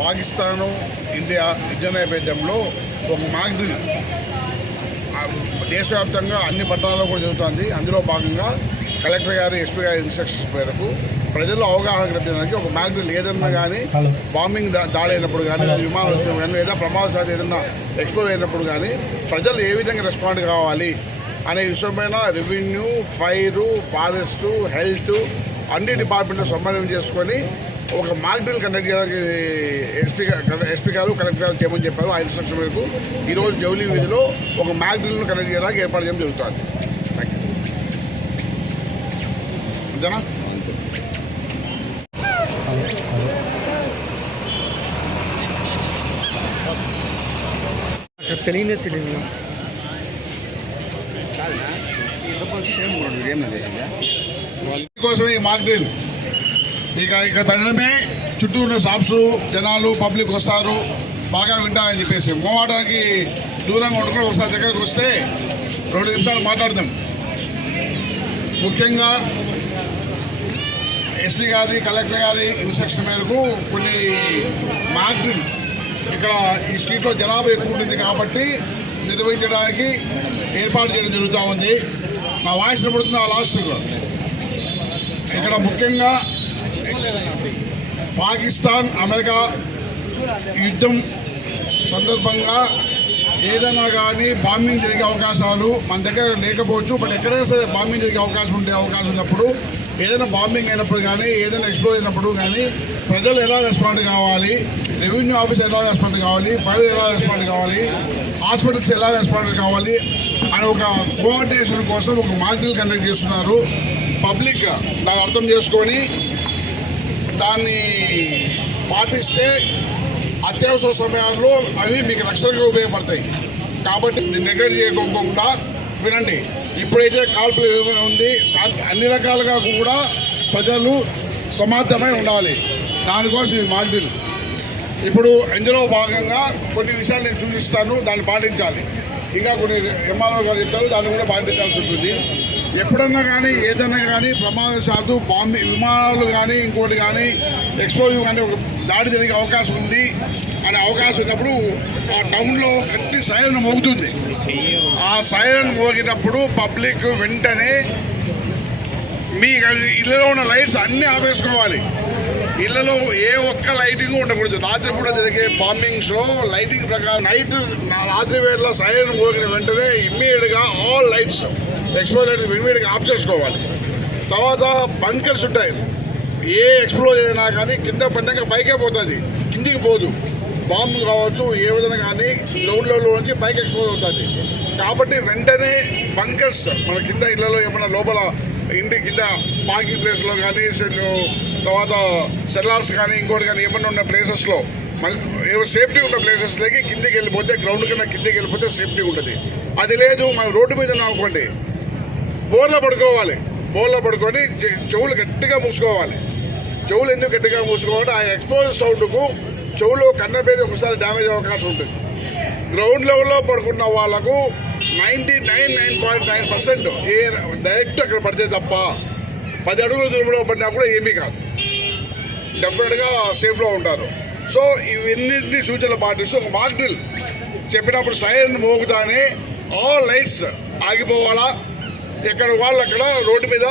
Pakistan India యుద్ధ నేపథ్యంలో ఒక మాగ్జిన్. దేశవ్యాప్తంగా అన్ని పట్టణాల్లో కూడా జరుగుతుంది. అందులో భాగంగా కలెక్టర్ గారి ఎస్పీ గారి ఇన్స్ట్రక్షన్స్ మేరకు ప్రజల్లో అవగాహన కల్పించడానికి ఒక మ్యాగ్జిన్ ఏదన్నా కానీ బాంబింగ్ దా- దాడి అయినప్పుడు కానీ విమానం వచ్చినప్పుడు కానీ లేదా ప్రమాదశాతం ఏదన్నా ఎక్స్ప్లోర్ అయినప్పుడు కానీ ప్రజలు ఏ విధంగా రెస్పాండ్ కావాలి అనే విషయమైన రెవెన్యూ ఫైరు ఫారెస్ట్ హెల్త్ అన్ని డిపార్ట్మెంట్లు సమన్వయం చేసుకొని ఒక మాక్ డ్రిల్ కండక్ట్ చేయడానికి ఎస్పీ ఎస్పీ గారు కలెక్టర్ గారు చేయమని చెప్పారు ఆ ఇన్స్ట్రక్షన్ మేరకు. ఈరోజు జౌలి వీధిలో ఒక మాక్ డ్రిల్ను కండక్ట్ చేయడానికి ఏర్పాటు చేయడం జరుగుతుంది. అంతేనా? తెలియనే తెలియదు. కోసం ఈ మాక్ డ్రిల్ ఇక ఇక్కడ పెట్టడమే చుట్టూ ఉన్న షాప్స్ జనాలు పబ్లిక్ వస్తారు. బాగా వింటారని చెప్పేసి. మోవాడానికి దూరంగా ఉండకుండా ఒకసారి దగ్గరకు వస్తే రెండు నిమిషాలు మాట్లాడదాం. ముఖ్యంగా ఎస్పీ గారి కలెక్టర్ గారి ఇన్స్ట్రక్షన్ మేరకు కొన్ని మాక్ ఇక్కడ ఈ స్ట్రీట్లో జనాభా ఎక్కువ ఉంటుంది కాబట్టి నిర్వహించడానికి ఏర్పాటు చేయడం జరుగుతూ ఉంది. నా వాయిస్ పడుతుంది ఆ లాస్ట్ ఇక్కడ ముఖ్యంగా పాకిస్తాన్ అమెరికా యుద్ధం సందర్భంగా ఏదైనా కానీ బాంబింగ్ జరిగే అవకాశాలు మన దగ్గర లేకపోవచ్చు బట్ ఎక్కడైనా సరే బాంబింగ్ జరిగే అవకాశం ఉండే అవకాశం ఉన్నప్పుడు ఏదైనా బాంబింగ్ అయినప్పుడు కానీ ఏదైనా ఎక్స్ప్లోర్ అయినప్పుడు కానీ ప్రజలు ఎలా రెస్పాండ్ కావాలి రెవెన్యూ ఆఫీస్ ఎలా రెస్పాండ్ కావాలి ఫైర్ ఎలా రెస్పాండ్ కావాలి హాస్పిటల్స్ ఎలా రెస్పాండ్ కావాలి అని ఒక కోఆర్డినేషన్ కోసం ఒక మాడ్యూల్ కండక్ట్ చేస్తున్నారు. పబ్లిక్ దాన్ని అర్థం చేసుకొని దాన్ని పాటిస్తే అత్యవసర సమయాల్లో అవి మీకు రక్షణగా ఉపయోగపడతాయి. కాబట్టి దీన్ని నెగ్లెక్ట్ చేయకుండా వినండి. ఇప్పుడైతే కాల్పులు ఏమైనా ఉంది సా- అన్ని రకాలుగా కూడా ప్రజలు సమాధమై ఉండాలి. దానికోసం ఈ మాగ్దిల్ ఇప్పుడు ఇందులో భాగంగా కొన్ని విషయాలు నేను సూచిస్తాను దాన్ని పాటించాలి. ఇంకా కొన్ని ఎంఆర్ఓ గారు చెప్తారు దాన్ని కూడా పాటించాల్సి ఉంటుంది. ఎప్పుడన్నా కానీ ఏదన్నా కానీ ప్రమాదశాత్తు బాంబే విమానాలు కానీ ఇంకోటి కానీ ఎక్స్ప్లోజివ్ కానీ ఒక దాడి జరిగే అవకాశం ఉంది. అనే అవకాశం ఉన్నప్పుడు ఆ టౌన్లో గట్టి సైరన్ మోగుతుంది. ఆ సైరన్ మోగినప్పుడు పబ్లిక్ వెంటనే మీ ఇళ్ళలో ఉన్న లైట్స్ అన్నీ ఆపేసుకోవాలి. ఇళ్ళలో ఏ ఒక్క లైటింగ్ ఉండకూడదు. రాత్రి పూట జరిగే బాంబింగ్స్లో లైటింగ్ ప్రకారం నైట్ రాత్రి వేళలో సైరన్ మోగిన వెంటనే ఇమ్మీడియట్గా all lights explode lights off చేసుకోవాలి. తర్వాత బంకర్స్ ఉంటాయి. ఏ ఎక్స్ప్లోజ్ అయినా కానీ కింద పడినాక పైకే పోతుంది. కిందికి పోదు. బాంబు కావచ్చు ఏ విధంగా కానీ గ్రౌండ్ నుంచి పైకి ఎక్స్పోజ్ అవుతుంది. కాబట్టి వెంటనే బంకర్స్ మన కింద ఇళ్ళలో ఏమైనా లోపల ఇంటి కింద పార్కింగ్ ప్లేస్లో కానీ తర్వాత సెల్లార్స్ కానీ ఇంకోటి కానీ ఏమైనా ఉన్న ప్లేసెస్లో మళ్ళీ సేఫ్టీ ఉన్న ప్లేసెస్లోకి కిందికి వెళ్ళిపోతే గ్రౌండ్ కన్నా కిందికి వెళ్ళిపోతే సేఫ్టీ ఉంటుంది. అది లేదు మనం రోడ్డు మీద ఉన్నాం అనుకోండి. బోర్లో పడుకోవాలి. బోర్లో పడుకొని చెవులు గట్టిగా మూసుకోవాలి. చెవులు ఎందుకు గట్టిగా మూసుకోవాలి ఆ ఎక్స్పోజ్ సౌండ్కు చెవులో కన్నపేరు ఒకసారి డ్యామేజ్ అవకాశం ఉంటుంది. గ్రౌండ్ లెవెల్లో పడుకున్న వాళ్ళకు ninety nine nine point nine percent ఏ డైరెక్ట్ అక్కడ పడితే తప్ప పది అడుగులు దూరంలో పడినా కూడా ఏమీ కాదు. డెఫినెట్గా సేఫ్లో ఉంటారు. సో ఇవన్నింటినీ సూచనలు పాటిస్తూ ఒక మాక్ డ్రిల్ చెప్పినప్పుడు సైరన్ మోగుతానే ఆల్ లైట్స్ ఆగిపోవాలా? ఎక్కడ వాళ్ళు అక్కడ రోడ్డు మీద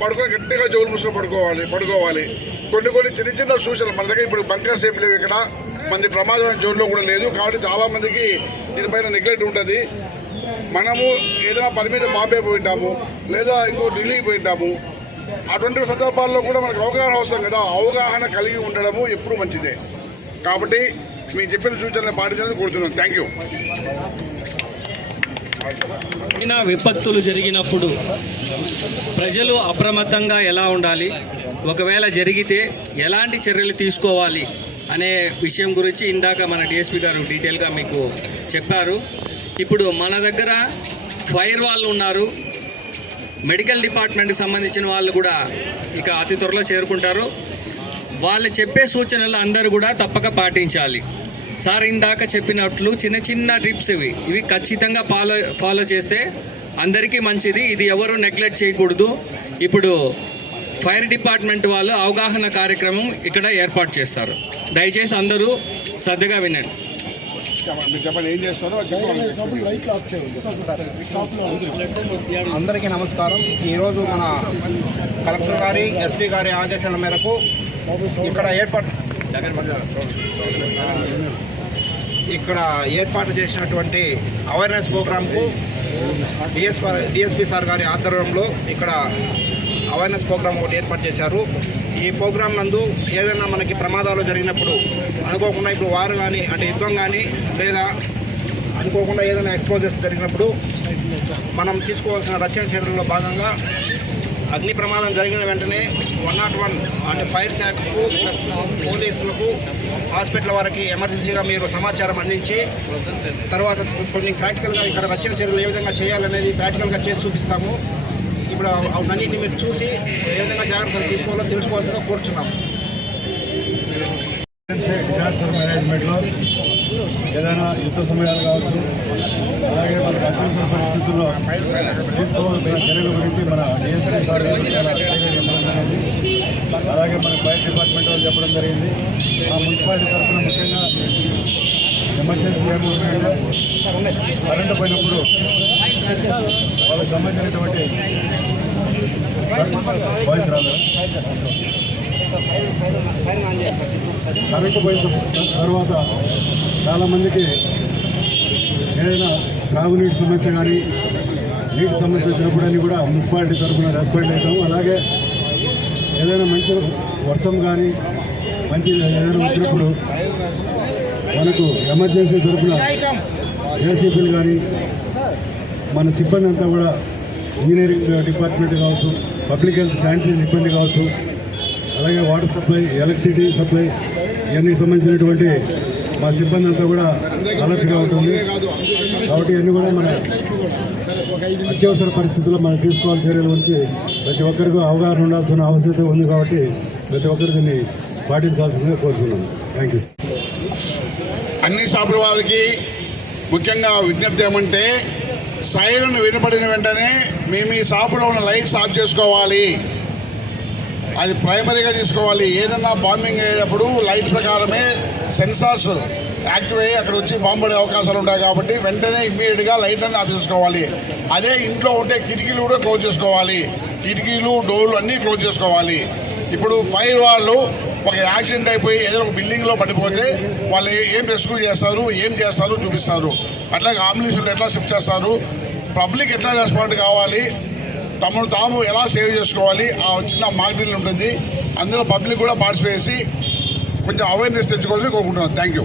పడుకొని గట్టిగా చెవులు మూసుకొని పడుకోవాలి పడుకోవాలి. కొన్ని కొన్ని చిన్న చిన్న సూచనలు. మన దగ్గర ఇప్పుడు బంకర్స్ ఏం లేవు ఇక్కడ. మంది ప్రమాదం జోన్లో కూడా లేదు. కాబట్టి చాలామందికి దీనిపైన నెగ్లెక్ట్ ఉంటుంది. మనము ఏదైనా పని మీద బాంబే పోయి ఉంటాము లేదా ఇంకో ఢిల్లీ పోయి ఉంటాము అటువంటి సందర్భాల్లో కూడా మనకు అవగాహన అవసరం కదా. అవగాహన కలిగి ఉండడము ఎప్పుడు మంచిదే. కాబట్టి మీరు చెప్పిన సూచనలు పాటించాలని కోరుతున్నాం థ్యాంక్ యూ విపత్తులు జరిగినప్పుడు ప్రజలు అప్రమత్తంగా ఎలా ఉండాలి? ఒకవేళ జరిగితే ఎలాంటి చర్యలు తీసుకోవాలి? అనే విషయం గురించి ఇందాక మన డిఎస్పి గారు డీటెయిల్గా మీకు చెప్పారు. ఇప్పుడు మన దగ్గర ఫైర్ వాళ్ళు ఉన్నారు. మెడికల్ డిపార్ట్మెంట్కి సంబంధించిన వాళ్ళు కూడా ఇక అతి త్వరలో చేరుకుంటారు. వాళ్ళు చెప్పే సూచనలు అందరూ కూడా తప్పక పాటించాలి. సార్ ఇందాక చెప్పినట్లు చిన్న చిన్న టిప్స్ ఇవి. ఇవి ఖచ్చితంగా ఫాలో ఫాలో చేస్తే అందరికీ మంచిది. ఇది ఎవరు నెగ్లెక్ట్ చేయకూడదు. ఇప్పుడు ఫైర్ డిపార్ట్మెంట్ వాళ్ళు అవగాహన కార్యక్రమం ఇక్కడ ఏర్పాటు చేస్తారు. దయచేసి అందరూ శ్రద్ధగా వినండి. అందరికీ నమస్కారం. ఈరోజు మన కలెక్టర్ గారి ఎస్పీ గారి ఆదేశాల మేరకు ఇక్కడ ఏర్పాటు ఇక్కడ ఏర్పాటు చేసినటువంటి అవేర్నెస్ ప్రోగ్రాంకు డిఎస్పీ డిఎస్పీ సార్ గారి ఆధ్వర్యంలో ఇక్కడ అవేర్నెస్ ప్రోగ్రాం ఒకటి ఏర్పాటు చేశారు. ఈ ప్రోగ్రాం నందు ఏదైనా మనకి ప్రమాదాలు జరిగినప్పుడు అనుకోకుండా ఇప్పుడు వారు కానీ అంటే యుద్ధం కానీ లేదా అనుకోకుండా ఏదైనా ఎక్స్పోజర్స్ జరిగినప్పుడు మనం తీసుకోవాల్సిన రక్షణ చర్యల్లో భాగంగా అగ్ని ప్రమాదం జరిగిన వెంటనే వన్ నాట్ వన్ అంటే ఫైర్ శాఖకు ప్లస్ పోలీసులకు హాస్పిటల్ వారికి ఎమర్జెన్సీగా మీరు సమాచారం అందించి తర్వాత కొన్ని ప్రాక్టికల్గా ఇక్కడ రక్షణ చర్యలు ఏ విధంగా చేయాలనేది ప్రాక్టికల్గా చేసి చూపిస్తాము. ఇప్పుడు అవన్నిటిని మీరు చూసి ఏ విధంగా జాగ్రత్తలు తీసుకోవాలో తెలుసుకోవాల్సిందిగా కోరుచున్నాము. డిజాస్టర్ మేనేజ్మెంట్లో ఏదైనా యుద్ధ సమయాలు కావచ్చు అలాగే మనకు అత్యవసర పరిస్థితుల్లో తీసుకోవాల్సిన చర్యల గురించి మన డిఎస్పీ సార్ అలాగే మన ఫైర్ డిపార్ట్మెంట్ వాళ్ళు చెప్పడం జరిగింది. ఆ మున్సిపాలిటీ తరఫున ముఖ్యంగా ఎమర్జెన్సీ ఏమంటే కరెంటు పోయినప్పుడు వాళ్ళకి సంబంధించినటువంటి వాయిస్ రాదు కరెంటు పోయిన తర్వాత చాలామందికి ఏదైనా త్రాగునీటి సమస్య కానీ నీటి సమస్య వచ్చినప్పుడని కూడా మున్సిపాలిటీ తరఫున రెస్పాండ్ అవుతాము. అలాగే ఏదైనా మంచి వర్షం కానీ మంచి ఏదైనా వచ్చినప్పుడు మనకు ఎమర్జెన్సీ తరఫున ఏసీపీలు కానీ మన సిబ్బంది అంతా కూడా ఇంజనీరింగ్ డిపార్ట్మెంట్ కావచ్చు పబ్లిక్ హెల్త్ శానిటరీ సిబ్బంది కావచ్చు అలాగే వాటర్ సప్లై ఎలక్ట్రిసిటీ సప్లై ఇవన్నీ సంబంధించినటువంటి మా సిబ్బంది అంతా కూడా అలర్ట్గా ఉంటుంది. కాబట్టి ఇవన్నీ కూడా మన అత్యవసర పరిస్థితుల్లో మనం తీసుకోవాల్సిన చర్యల గురించి ప్రతి ఒక్కరికి అవగాహన ఉండాల్సిన అవసరం ఉంది కాబట్టి ప్రతి ఒక్కరు దీన్ని పాటించాల్సిందిగా కోరుతున్నాను థ్యాంక్ యూ అన్ని షాపుల వారికి ముఖ్యంగా విజ్ఞప్తి ఏమంటే సైరన్ వినపడిన వెంటనే మేము ఈ షాపులో ఉన్న లైట్స్ ఆఫ్ చేసుకోవాలి. అది ప్రైమరీగా తీసుకోవాలి. ఏదన్నా బాంబింగ్ అయ్యేటప్పుడు లైట్ ప్రకారమే సెన్సార్స్ యాక్టివ్ అయ్యి అక్కడ వచ్చి బాంబు పడే అవకాశాలు ఉంటాయి కాబట్టి వెంటనే ఇమ్మీడియట్గా లైట్ అన్ని ఆఫ్ చేసుకోవాలి. అదే ఇంట్లో ఉంటే కిటికీలు కూడా క్లోజ్ చేసుకోవాలి. కిటికీలు డోర్లు అన్నీ క్లోజ్ చేసుకోవాలి. ఇప్పుడు ఫైర్ వాళ్ళు ఒక యాక్సిడెంట్ అయిపోయి ఏదో ఒక బిల్డింగ్లో పడిపోతే వాళ్ళు ఏం రెస్క్యూ చేస్తారు ఏం చేస్తారు చూపిస్తారు. అట్లాగే అంబులెన్స్లు ఎట్లా షిఫ్ట్ చేస్తారు? పబ్లిక్ ఎట్లా రెస్పాండ్ కావాలి? తమను తాము ఎలా సేవ్ చేసుకోవాలి? ఆ చిన్న మాక్ ఉంటుంది. అందులో పబ్లిక్ కూడా పార్టిసిపేట్ చేసి కొంచెం అవేర్నెస్ తెచ్చుకోవాల్సి కోరుకుంటున్నాను. థ్యాంక్ యూ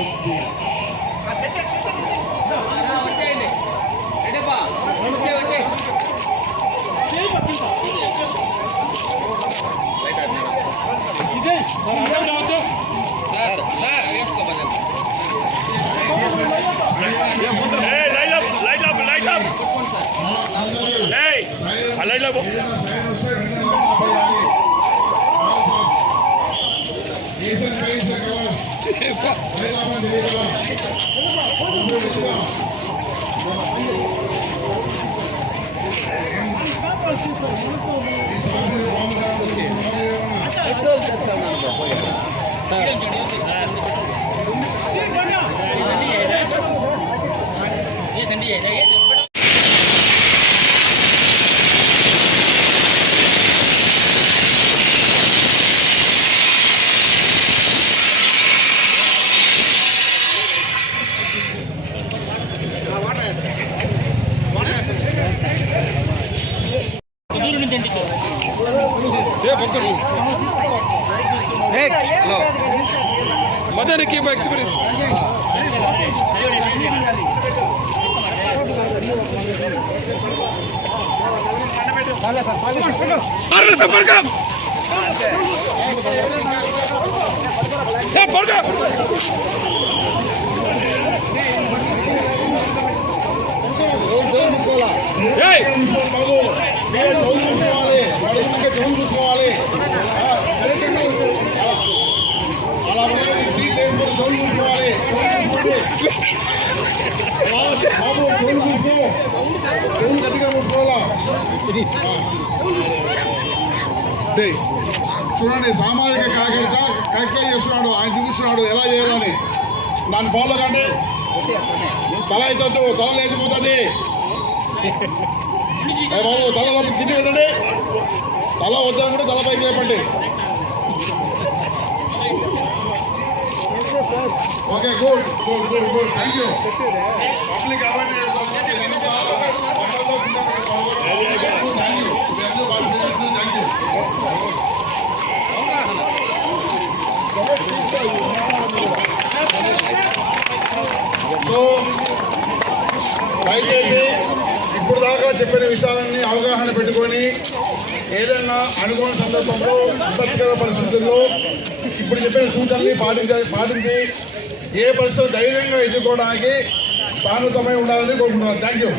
మళ్ళీ sir Hey, light up, light up, light up. Hey, a light up. ठंडी है అరే సార్ పడక ఏ పడక చూసుకోవాలి అలా సీట్ వేసుకొని చూసుకోవాలి. బాబు చదువు చూసుకో చదువు గట్టిగా చూసుకోవాలా చూడండి సామాజిక కార్యకర్త కరెక్ట్గా చేస్తున్నాడు ఆయన చూపిస్తున్నాడు ఎలా చేయాలని దాన్ని ఫాలో కండి. తల అవుతుంది తల లేచిపోతుంది. బాబు తల లోపల కింద పెట్టండి. తల వద్దని కూడా తల పైకి లేపండి. Okay good good good good thank you public awareness thank you thank you so దయచేసి ఇప్పుడు దాకా చెప్పిన విషయాలన్నీ అవగాహన పెట్టుకొని ఏదైనా అనుకోని సందర్భంలో అంతర్గత పరిస్థితుల్లో ఇప్పుడు చెప్పిన సూచనల్ని పాటించాలి పాటించి ఏ పరిస్థితులు ధైర్యంగా ఎదుర్కోవడానికి సానుకమై ఉండాలని కోరుకుంటున్నాను. Thank you